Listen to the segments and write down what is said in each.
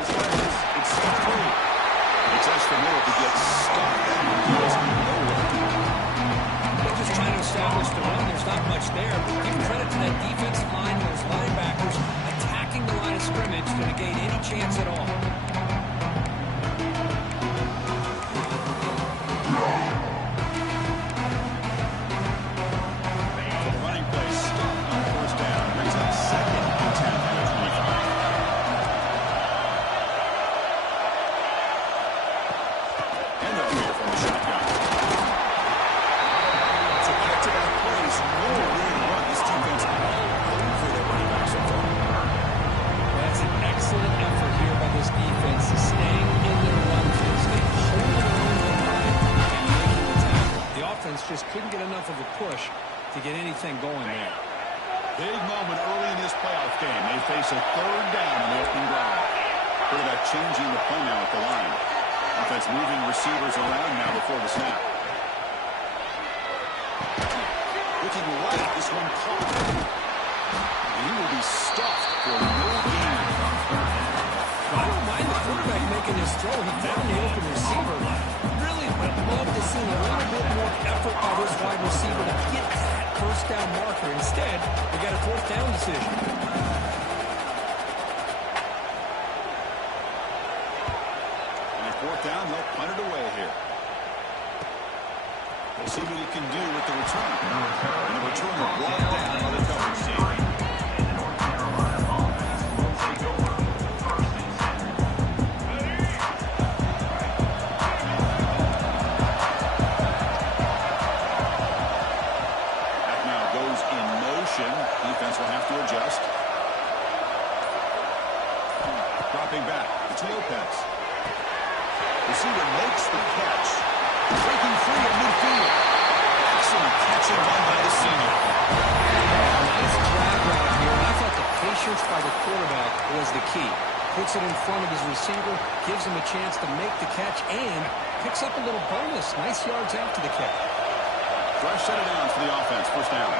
his presence. It's CFB. It's Estimate to get stuck. They're just trying to establish the run. There's not much there. But give credit to that defensive line and those linebackers attacking the line of scrimmage to negate any chance at all. Just couldn't get enough of a push to get anything going there. Big moment early in this playoff game. They face a third down on the opening drive. Quarterback changing the play now at the line. Offense moving receivers around now before the snap. Looking right, this one caught. And he will be stuffed for no gain. I don't mind the quarterback making this throw. He found the open receiver. Really would love to see a little bit more effort by this wide receiver to get that first down marker. Instead, we got a fourth down decision. And a fourth down, they'll punt it away here. We'll see what he can do with the return. And the return will block down by the coverage team. Defense will have to adjust. Dropping back. It's Lopez. Receiver makes the catch. Breaking free at midfield. Excellent catching run by the senior. Nice drag route here, and I thought the patience by the quarterback was the key. Puts it in front of his receiver, gives him a chance to make the catch, and picks up a little bonus. Nice yards after the catch. Fresh set of downs for the offense. First down.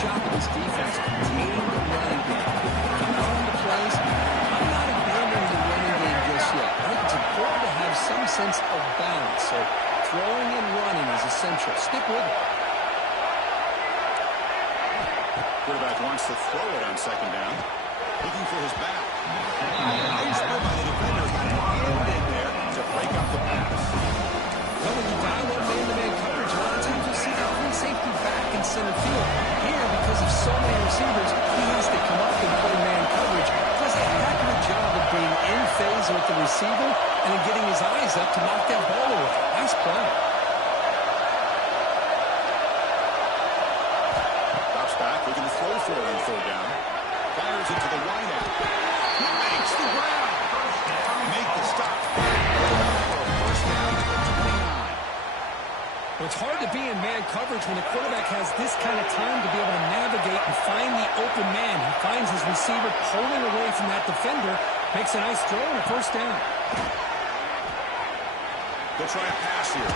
Job of his defense containing the running game. Coming the plays, I'm not abandoning the running game just yet. I think it's important to have some sense of balance. So throwing and running is essential. Stick with it. Quarterback wants to throw it on second down. Looking for his back. Nice play by the defender. Got an hand in there to break up the pass. Well, when you dial up man-to-man coverage, a lot of times you see that free safety back in center field. Here, because of so many receivers, he has to come up and play man coverage. Does a heck of a job of being in phase with the receiver and then getting his eyes up to knock that ball away. Nice play. Drops back, looking to throw for it on third down. Fires into the wideout. He makes the ground. Make the stop. First down to the 29. Well, it's hard to be in man coverage when the quarterback has this kind of time to be able to navigate and find the open man. He finds his receiver pulling away from that defender, makes a nice throw and a first down. They'll try a pass here.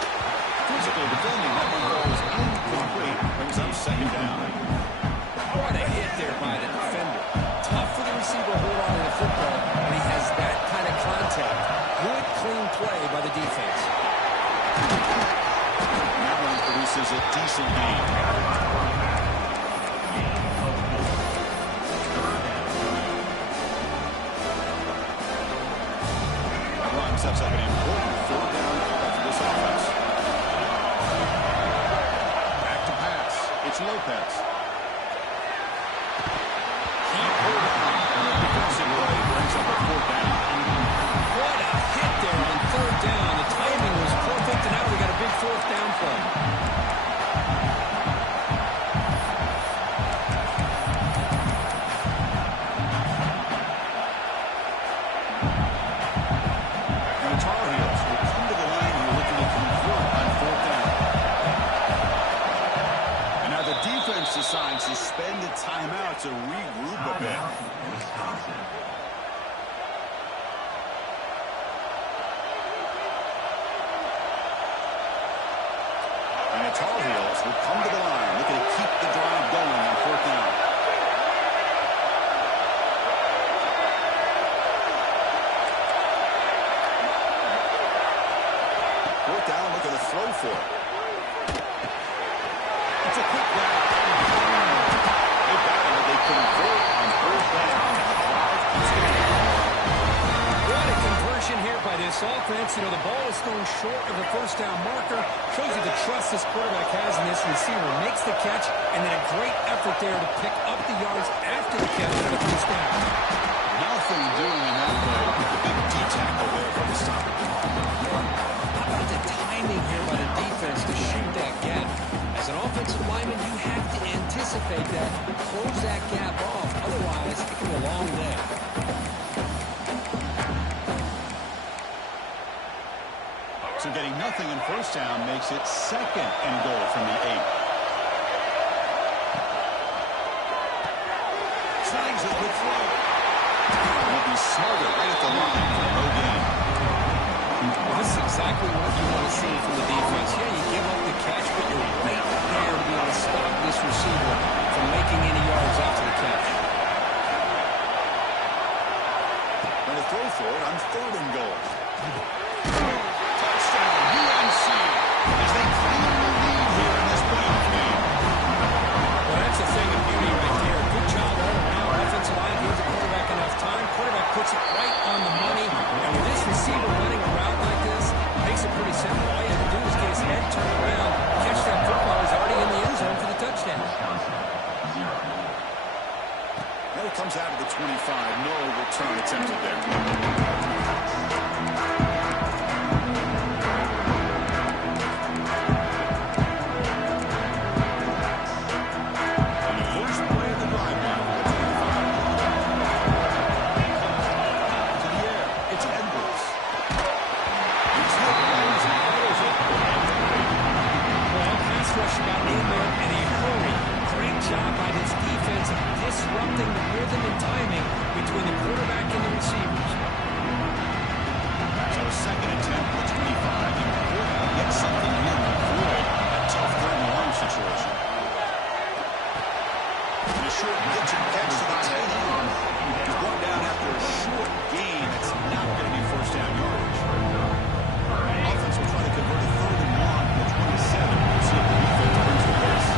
Physical defending, that one goes incomplete. Brings up second down. What a hit there by the defender. Tough for the receiver to hold on to the football, and he has that kind of contact. Good, clean play by the defense. That one produces a decent gain. That run sets up an important third down for this offense. Back to pass. It's Lopez. Can't hold on. Defensive play brings up a fourth down. What a hit there on third down. The timing was perfect, and now we got a big fourth down play. And the Tar Heels will come to the line here looking to convert on fourth down. And now the defense decides to spend a timeout to regroup a bit. Tar Heels will come to the line, looking to keep the drive going on 4th down. Fourth down, looking to throw for it. It's a quick grab. They battle. They convert on 4th down. What a conversion here by this offense. You know, the ball is thrown short of the 1st down marker. Shows you the trust this quarterback has in this receiver. Makes the catch, and then a great effort there to pick up the yards after the catch for the 1st down. Nothing doing in that play. The big D-tackle there for the stop. How about the timing here by the defense to shoot that gap? As an offensive lineman, you have to anticipate that, close that gap off. Otherwise, it can be a long day. So getting nothing in 1st down makes it 2nd and goal from the 8. Slangs it with throw. Will be smarter right at the line for no gain. Well, this is exactly what you want to see from the defense. Yeah, you give up the catch, but you're right there to be able to stop this receiver from making any yards after the catch. Going to throw for it on 3rd and goal. Touchdown, UNC, as they claim the lead here in this playoff game. Well, that's a thing of beauty right there. Good job all around. Offensive line gives the quarterback enough time. Quarterback puts it right on the money. And with this receiver running a route like this, makes it pretty simple. All you have to do is get his head turned around, catch that football. He's already in the end zone for the touchdown. And it comes out of the 25. No return attempted there. Disrupting the rhythm and timing between the quarterback and the receivers. So 2nd and 10 for the 25. You get something here to avoid a tough 3rd and long situation. And a short pitch and catch to the tight end. He's brought down after a short gain. It's not going to be 1st down yardage. Offense will try to convert a 3rd and long to 27. We'll see if the defense brings the pace.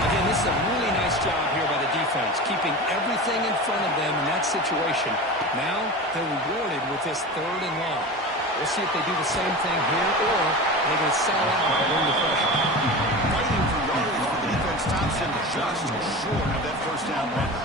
Again, this is a really nice job here by the defense, keeping everything in front of them in that situation. Now they're rewarded with this 3rd and long. We'll see if they do the same thing here, or they're going to sell out and bring the pressure. Fighting for yardage, the defense stops him just short of that 1st down marker.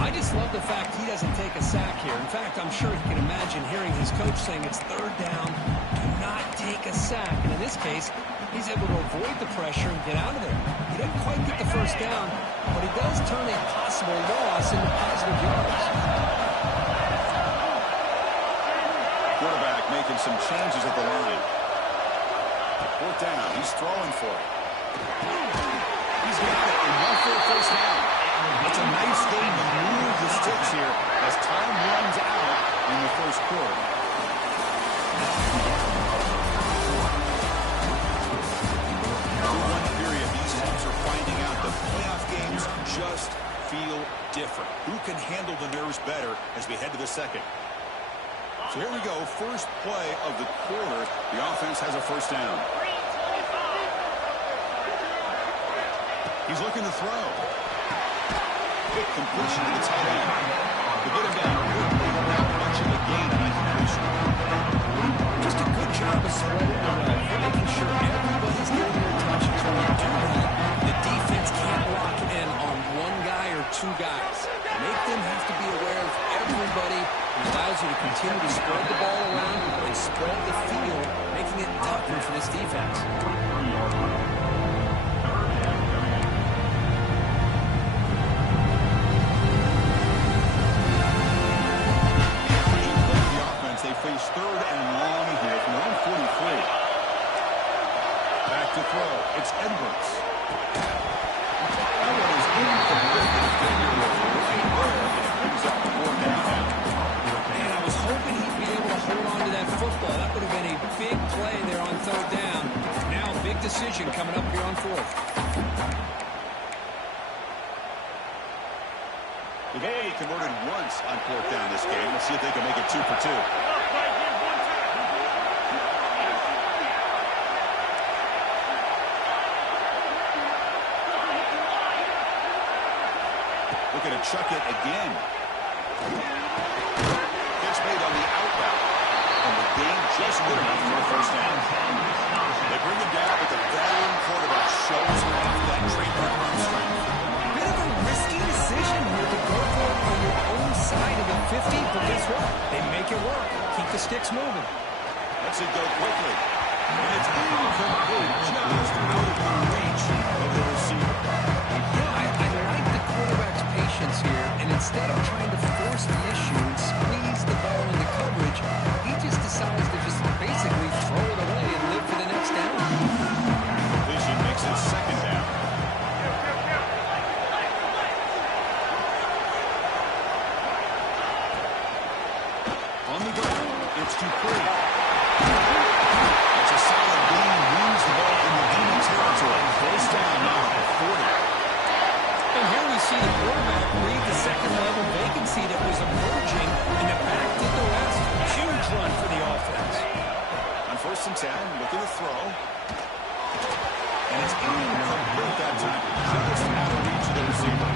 I just love the fact he doesn't take a sack here. In fact, I'm sure he can imagine hearing his coach saying it's 3rd down, do not take a sack. And in this case, he's able to avoid the pressure and get out of there. He doesn't quite get the 1st down, but he does turn a possible loss into positive yards. Quarterback making some changes at the line. 4th down, he's throwing for it. He's got it, enough for a 1st down. It's a nice game to move the sticks here as time runs out in the 1st quarter. One period, these teams are finding out that playoff games just feel different. Who can handle the nerves better as we head to the 2nd? So here we go, first play of the quarter. The offense has a 1st down. He's looking to throw. Quick completion to the tight end. To get him down quickly without much of a gain on that completion. Just a good job of spreading the wealth. You're making sure everybody's getting their touches. When you do that, the defense can't lock in on one guy or 2 guys. Make them have to be aware of everybody. It allows you to continue to spread the ball around and spread the field, making it tougher for this defense. They face 3rd and long here from their own 43. Back to throw. It's Edwards. That one is incomplete. It brings up 4th down. Man, I was hoping he'd be able to hold on to that football. That would have been a big play there on 3rd down. Now, big decision coming up here on fourth. They've only converted once on fourth down this game. Let's see if they can make it 2 for 2. Looking to chuck it again. Catch made on the out route. And the game just good enough for a first down. They bring it down, but the veteran quarterback shows off that trademark arm strength. Bit of a risky decision here to go for it on your own side of the 50, but guess what? They make it work. Keep the sticks moving. Let's it go quickly. And it's incomplete, just out of the reach of the receiver. I like the quarterback's patience here, and instead of trying to force the issue and squeeze the ball into coverage, he just decides to just basically throw it away and live for the next down. Completion makes it second down. On the ground, it's to Dupree. It's a solid gain, moves the ball in the demon territory. First down now at 40. And here we see the quarterback read the second-level vacancy that was emerging, and the back did the rest. Huge run for the offense. On 1st and 10, looking to throw. And it's incomplete that time. Just out of reach of the receiver.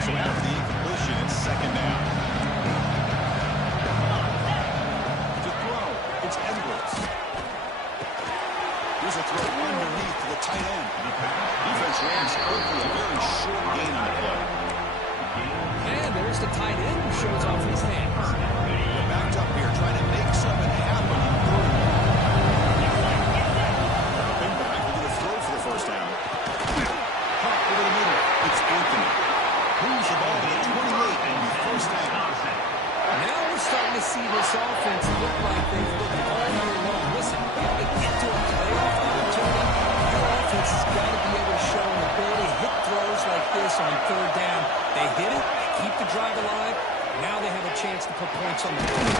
So after the incompletion, it's second down. To throw, it's Edwards. Here's a throw underneath to the tight end. Defense lands quickly, a very short gain on the play. And there's the tight end who shows off his hands. They're backed up here, trying to make something happen on third. Big back, looking to throw for the first down. Hop over the middle, it's Anthony. Moves the ball to the 28 and first down. Now we're starting to see this offense look like they've looked all year long. Listen, if they get to a playoff opportunity, your offense has got to be able to show an ability to hit throws like this on third down. They hit it, they keep the drive alive. Now they have a chance to put points on the board.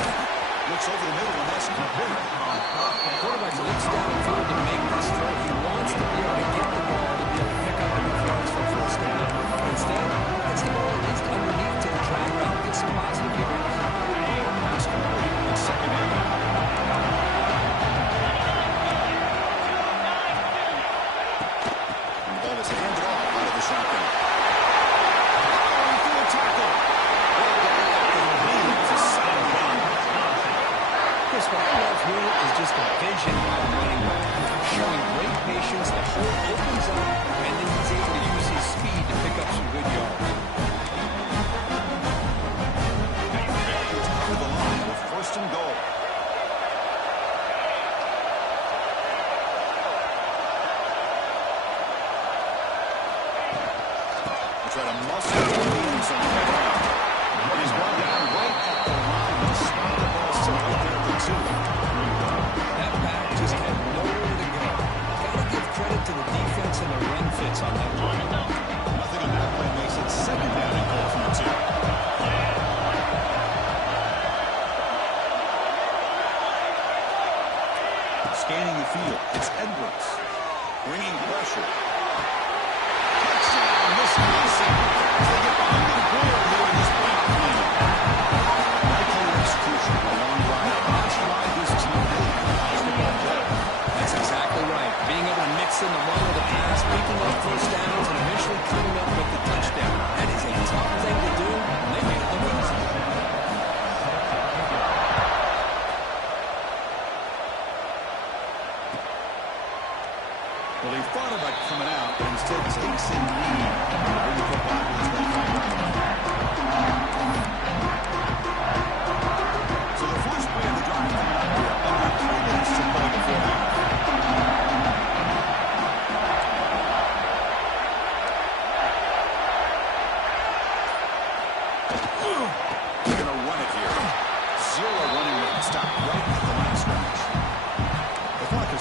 Looks over the middle, and that's complete. The quarterback looks downfield to make this throw. He wants to be able to get the ball to be able to pick up enough yards for first down. Instead, gets the ball at least underneath to the drag route, get some positive yards. Pass complete. It's second down. And the ball is handed off out of the shotgun. Oh, through a tackle. It's a solid run. Chris, what I love here is just the vision by the running back. Showing great patience, the hole opens up, and then he's able to use his speed to pick up some good yards. Top of the line with first and goal. They try to muscle it in the end zone. He's brought down right at the line. He'll spot the ball set right there at the 2. That back just had nowhere to go. Got to give credit to the defense and the run fits on that one. Nothing on that play makes it second down and goal from the 2. Scanning the field, it's Edwards. Bringing pressure. Touchdown, Wisconsin. As they get behind the board here in this playoff game. Likely execution, a long drive. That's why this team has the ball play. That's exactly right. Being able to mix in the run with the pass, picking up first downs, and eventually coming up with the touchdown. That is a tough thing to do, and they made it look easy. Well, he thought about coming out, but instead takes a knee. Bring the football to his left hand. So the first play of the drive coming up here. Under 3 minutes to play before half. They're going to run it here. Zero running with the stop right at the line of scrimmage. The clock is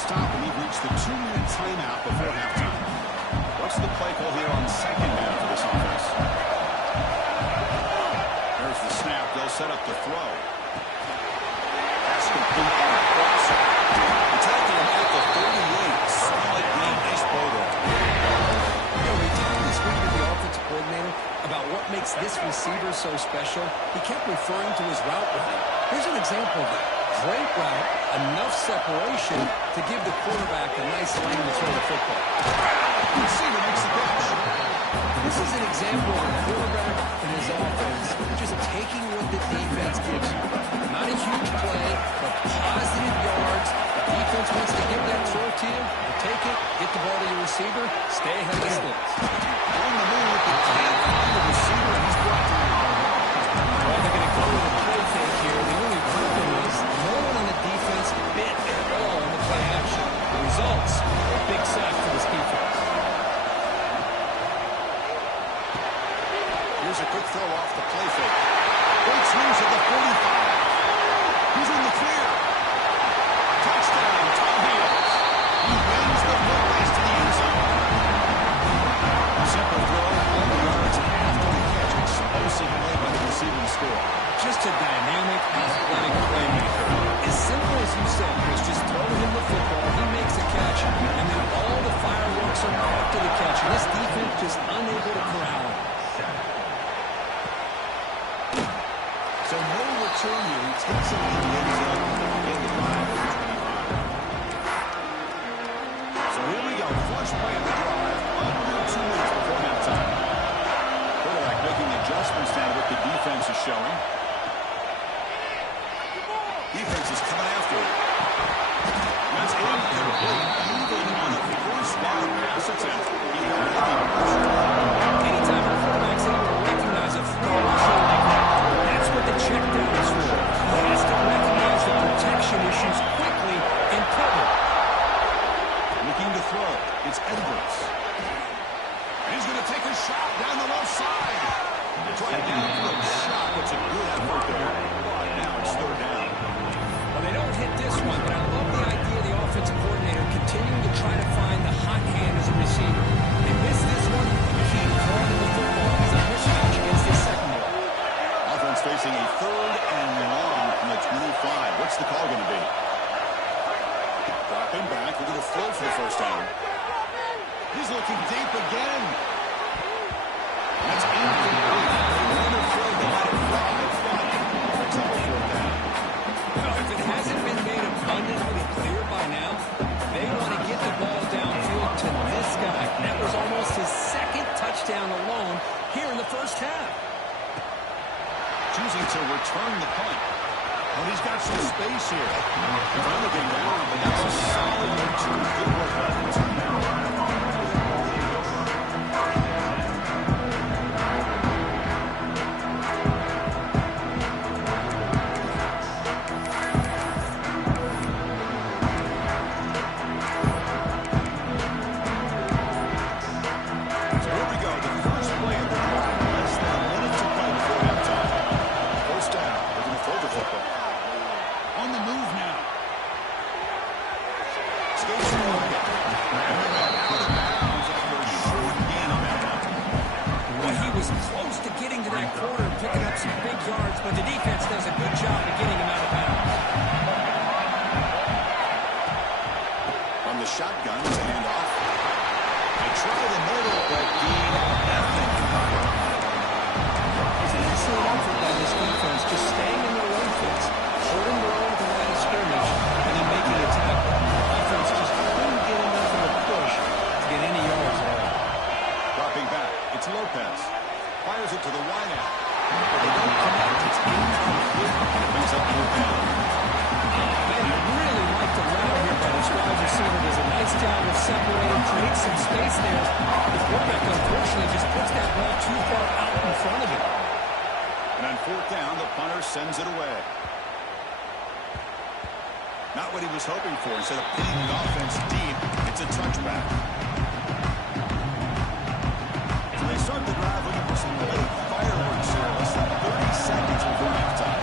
2-minute timeout before halftime. What's the play call here on second down for this offense? There's the snap. They'll set up the throw. Pass complete on a crosser. The tackle at the 38. Solid game. Nice play there. We talked this week with the offensive coordinator about what makes this receiver so special. He kept referring to his route running. Here's an example of that. Great route, enough separation to give the quarterback a nice lane to throw the football. Receiver makes the catch. This is an example of a quarterback and his offense just taking what the defense gives you. Not a huge play, but positive yards. The defense wants to give that throw to you. You take it, get the ball to your receiver, stay ahead of the sticks. On the move, but can't find the receiver, and he's brought down. Well, they're going to go with a play fake here. The only problem is no one on the defense bit at all on the play action. The results, a big sack for this defense. Here's a quick throw off the play fake. Breaks loose at the 45. He's in the clear. Touchdown, Tar Heels. He wins the foot race to the end zone. Simple throw, all the yards after the catch. Explosive play by the receiving score. Just a dynamic, athletic playmaker. As simple as you said, Chris, just throw him the football, he makes a catch, and then all the fireworks are after the catch. And this defense just unable to corral him. So no return here. He takes it in the end zone in the 5. So here we go. First play of the drive. Under 2 minutes before halftime. Quarterback making adjustments now to what the defense is showing. Defense is coming after it. That's incomplete. Even on a first down pass attempt. He had heavy pressure. Anytime a quarterback's able to recognize a throw like that, that's what the check down is for. He has to recognize the protection issues quickly and cover. Looking to throw. It's Edwards. And he's going to take a shot down the left side. Trying down for a shot. It's a good effort there. But now it's third down. Well, they don't hit this one, but I love the idea of the offensive coordinator continuing to try to find the hot hand as a receiver. They miss this one, keep throwing the football as a mismatch against this secondary. Offense facing a 3rd and long from the 25. What's the call going to be? Dropping back. We're going to throw for the first down. He's looking deep again. That's incomplete. Another throw to let it fly. Picks up a 4th down. Well, if it hasn't been made abundantly clear by now, they want to get the ball downfield to this guy. That was almost his 2nd touchdown alone here in the first half. Choosing to return the punt. But he's got some space here. Finally getting down, but that's a solid return. Good work by the return now. But the defense does a good job of getting him out of bounds. From the shotgun, it's a handoff. They try the middle, but Dean, nothing. It's an excellent effort by this defense, just staying in their own fits, holding their own at the line of scrimmage, and then making a tackle. The offense just couldn't get enough of a push to get any yards at all. Dropping back, it's Lopez. Fires it to the wideout. But they don't connect. It's incomplete. And it brings up 4th down. Man, I really like the route here by this wide receiver. Does a nice job of separating, creates some space there. The quarterback, unfortunately, just puts that ball too far out in front of him. And on 4th down, the punter sends it away. Not what he was hoping for. Instead of pinning the offense deep, it's a touchback. So they start the drive looking for some late fireworks here. Less than 30 seconds before halftime.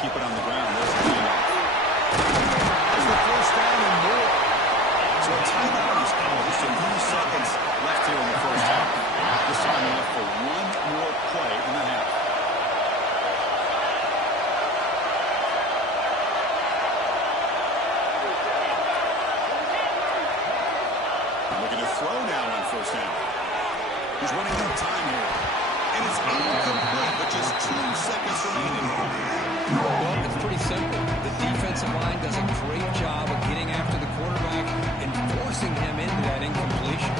Keep it on the ground. There's the handoff. There's the first down and more. throw now on first down. He's running out of time here. And it's incomplete, but just 2 seconds remaining. Well, it's pretty simple. The defensive line does a great job of getting after the quarterback and forcing him into that incompletion.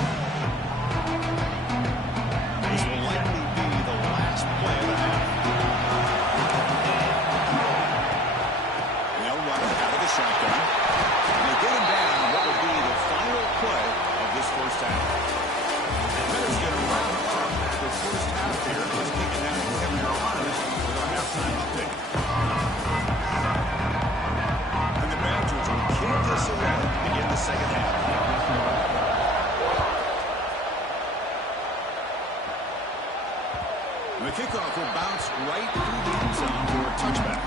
This will likely be the last play of the half. They'll run it out of the shotgun. And they get him down what will be the final play of this first half. That is going to wrap up the first half here. Let's kick it down to Kevin Harris with our halftime update. And the Badgers will kick this away to begin the second half. And the kickoff will bounce right through the end zone for a touchback.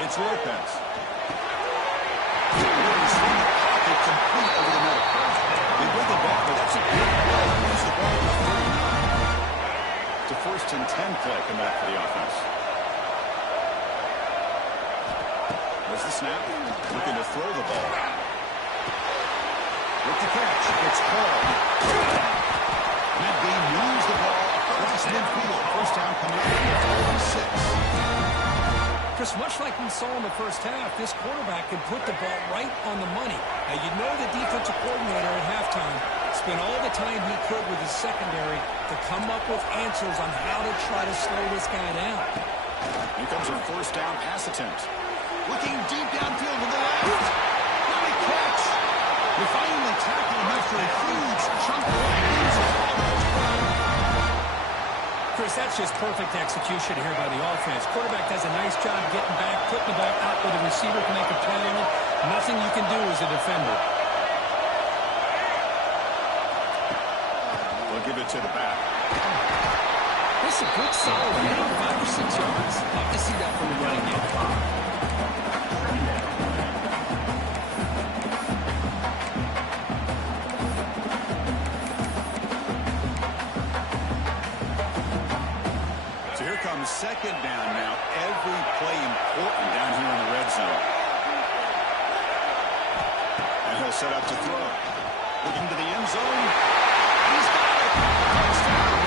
It's Lopez. It's complete over the middle. They win the ball, but that's a good play. He moves the ball to 39. It's a 1st and 10 play come back for the offense. There's the snap. Looking to throw the ball. With the catch, it's called. That game moves the ball across midfield. First down coming up at 46. Chris, much like we saw in the first half, this quarterback can put the ball right on the money. Now, you know the defensive coordinator at halftime spent all the time he could with his secondary to come up with answers on how to try to slow this guy down. Here comes a first down pass attempt. Looking deep downfield with the left. What a catch. They finally tackle him after a huge chunk of Chris, that's just perfect execution here by the offense. Quarterback does a nice job getting back, putting the ball out where the receiver can make a play on it. Nothing you can do as a defender. We'll give it to the back. This is a good solid game, 5 or 6 yards. Love to see that from the running game. Second down now. Every play important down here in the red zone. And he'll set up to throw. Looking to the end zone. He's got it. Touchdown.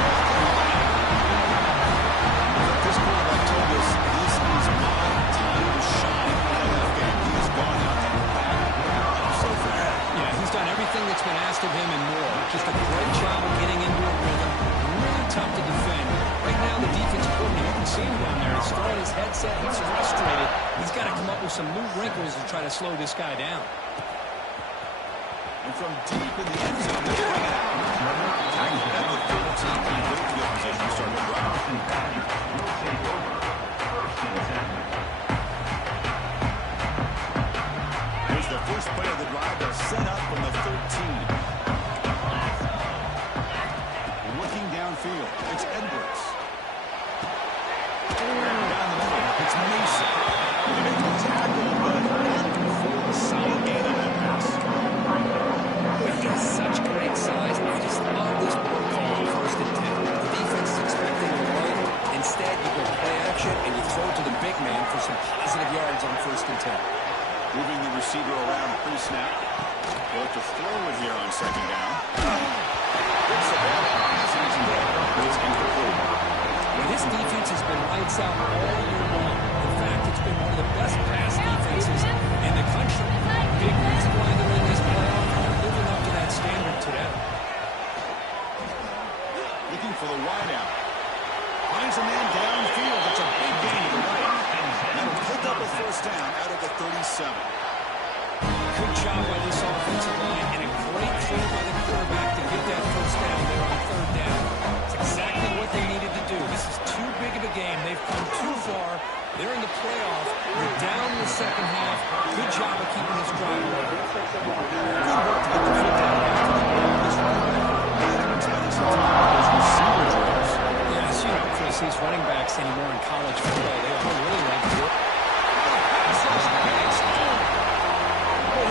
This quarterback told us this is my time to shine in the playoff game. He has gone out and back so far. Yeah, he's done everything that's been asked of him and more. Just a great job of getting into a rhythm. Really tough to defend. Right now, the defensive coordinator, you can see him down there. He's throwing his headset. He's frustrated. He's got to come up with some new wrinkles to try to slow this guy down. And from deep in the end zone, they bring it out. Tackle at the 13. Good field position to start the drive. Here's the first play of the drive. They'll set up from the 13. Looking downfield. It's Edwards. Down the middle. It's Mason. They make the tackle, but not before the solid gain on that pass. He has such great size. I just love this play call on 1st and 10. The defense is expecting to run. Instead, you go play action and you throw to the big man for some positive yards on 1st and 10. Moving the receiver around pre-snap. They'll have to throw it here on 2nd down. It's a bad pass. It's incomplete. Well, this defense has been lights out all year long. In fact, it's been one of the best pass defenses in the country. Big reason why they're in this playoff, and they're living up to that standard today. Looking for the wideout. Finds a man downfield. That's a big gain to the right. That'll pick up a first down out of the 37. Good job by this offensive line, and a great throw by the quarterback to get that first down there on 3rd down. It's exactly what they needed to do. This is too big of a game. They've come too far. They're in the playoff. They're down in the second half. Good job of keeping this drive going. Good work to get the football back to the ball. This running back is spending some time with those receiver drills. Yes, you know, Chris, these running backs anymore in college football, they all really like to do it.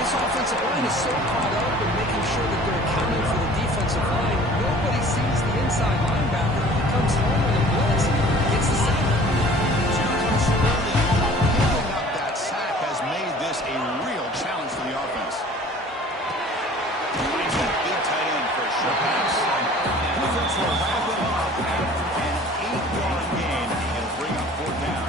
This offensive line is so caught up with making sure that they're accounting for the defensive line. Nobody sees the inside linebacker. He comes home with a blitz and gets the sack. Picking up that sack has made this a real challenge for the offense. Finds that big tight end for a short pass. Defense will wrap it up after an 8-yard gain and bring up 4th down.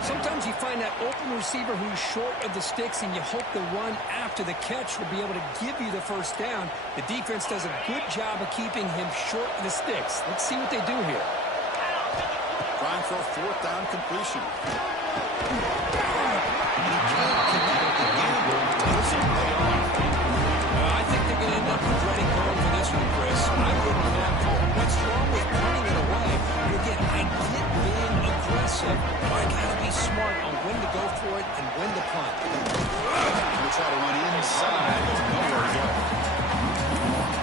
Sometimes you find that open receiver who's short of the sticks, and you hope the run after the catch will be able to give you the first down. The defense does a good job of keeping him short of the sticks. Let's see what they do here. Trying for a 4th down completion. And he can't connect the gamble. Doesn't pay off. I think they're going to end up regretting going for this one, Chris. I wouldn't have. What's wrong with punting it away? And again, I get being aggressive, but I got to be smart on when to go for it and when to punt. We'll try to run inside. There's nowhere to go.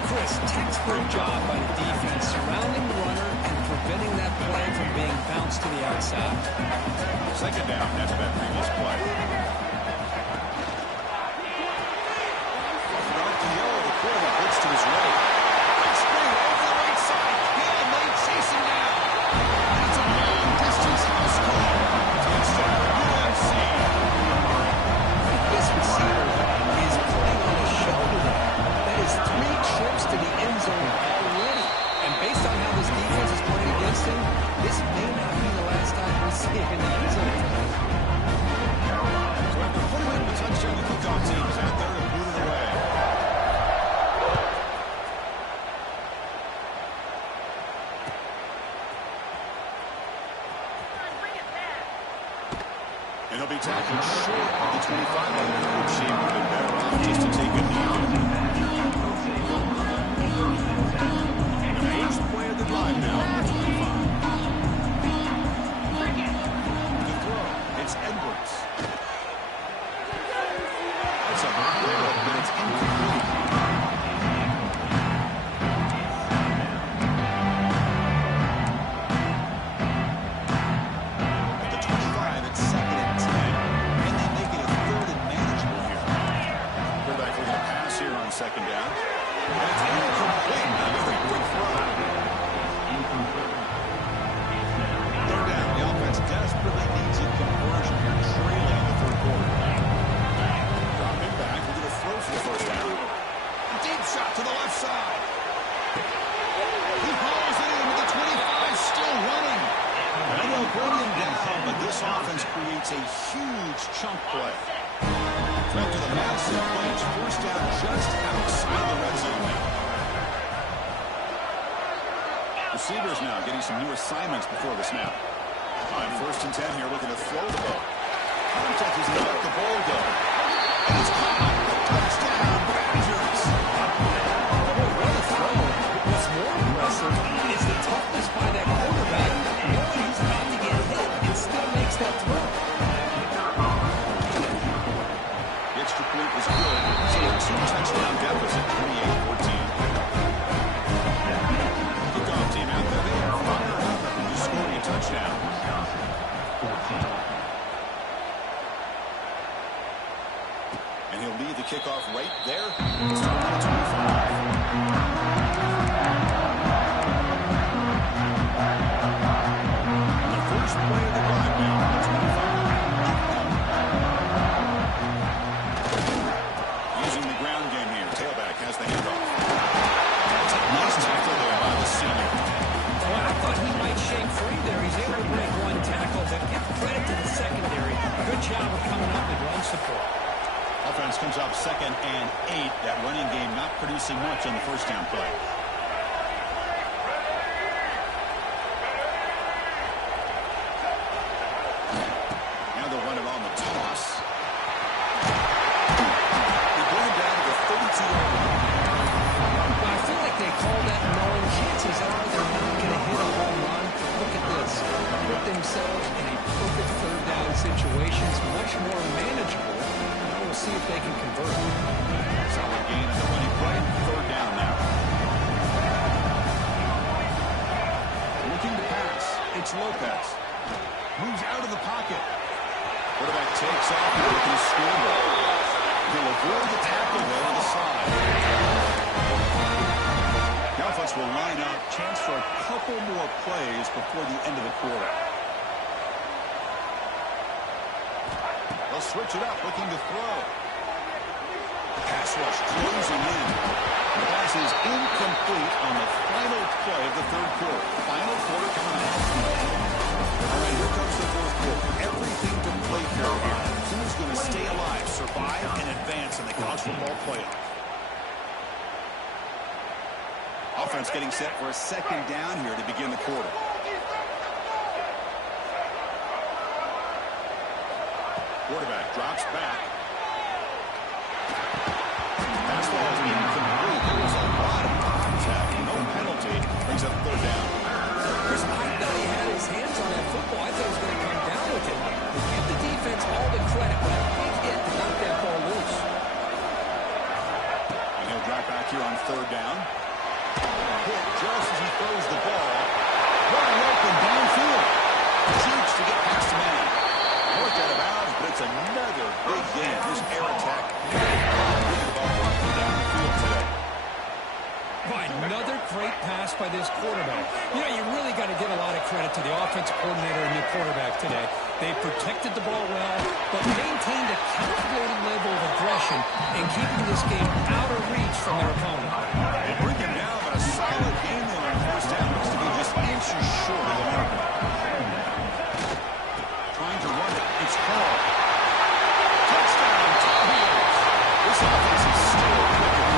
Chris, textbook job by the defense, surrounding the runner and preventing that play from being bounced to the outside. 2nd down after that previous play. The quarterback blitz to his right. Spring over the right side. Yeah, and they chase him down. It's a long distance house call. Touchdown, UMC. This receiver is putting on a show today. That is 3 trips to the end zone already. And based on how this defense is playing against him, this may not be the last time we see him in the end zone. So after putting in the touchdown, the kickoff team is out there to boot it away. And he'll be tackled short of the 25-line. Coach would have been better off just to take a knee. The first play of the drive now on the 25. The throw. It's Edwards. It's a barrel, but it's incomplete. At the 25, it's 2nd and 10. And they make it a 3rd and manageable here. Quarterback looking to pass here on 2nd down. And it's incomplete. Another quick throw. 3rd down. The offense desperately needs a conversion here, trailing in the 3rd quarter. Dropping back, we'll get a throw for the 1st down. Deep shot to the left side. He hauls it in with the 25 still running. And they'll bring him down, but this offense creates a huge chunk play. Threat to the massive play. It's 1st down just outside the red zone now. Receivers now getting some new assignments before the snap. On 1st and 10 here, looking to throw the ball. Contact is not the ball go. And it's caught. Touchdown, Badgers. What a throw. What's more impressive is the toughness by that quarterback, knowing he's about to get hit and still makes that throw. The extra point was good. So a 2-touchdown deficit, 28-14. Kickoff team out there. They are fired up after just scoring a touchdown. And he'll lead the kickoff right there. It's on the 25. The first play of the drive now on the 25. Using the ground game here. Tailback has the handoff. It's a nice tackle there by the senior. Well, I thought he might shake free there. He's able to break one tackle, but give credit to the secondary. Good job of coming up with run support. Offense comes up 2nd and 8. That running game not producing much on the 1st down play. Now they'll run it on the toss. They bring it down to the 32-yard line. Well, I feel like they call that knowing chances are they're not going to hit a home run. Look at this. Put themselves in a perfect 3rd down situation. It's much more manageable. We'll see if they can convert. Solid gain on the running play. 3rd down now. Looking to pass. It's Lopez. Moves out of the pocket. Quarterback takes off and looking to score. He'll avoid the tackle there to the side. The offense will line up. Chance for a couple more plays before the end of the quarter. They'll switch it up, looking to throw. Pass rush closing in. The pass is incomplete on the final play of the third quarter. Final quarter coming up. All right, here comes the fourth quarter. Everything to play for here. Who's going to stay alive, survive, and advance in the college football playoff? Offense getting set for a second down here to begin the quarter. Quarterback drops back. Pass ball is incomplete. There was a lot of contact. No penalty. Brings up third down. Chris, I thought he had his hands on that football. I thought he was going to come down with it. Give the defense all the credit, but a big hit to knock that ball loose. And he'll drop back here on third down. Hit just as he throws the ball. Wide open downfield. Shoots to get past the man. Worked out of bounds, but it's another big game. This air attack. Down the field today. Another great pass by this quarterback. You know, you really got to give a lot of credit to the offensive coordinator and the quarterback today. They protected the ball well, but maintained a calculated level of aggression and keeping this game out of reach from their opponent. They bring him down, but a solid game there on first down. Looks to be just inches short of the mark. Trying to run it. It's called. Touchdown, Tar Heels. This offense is still clicking.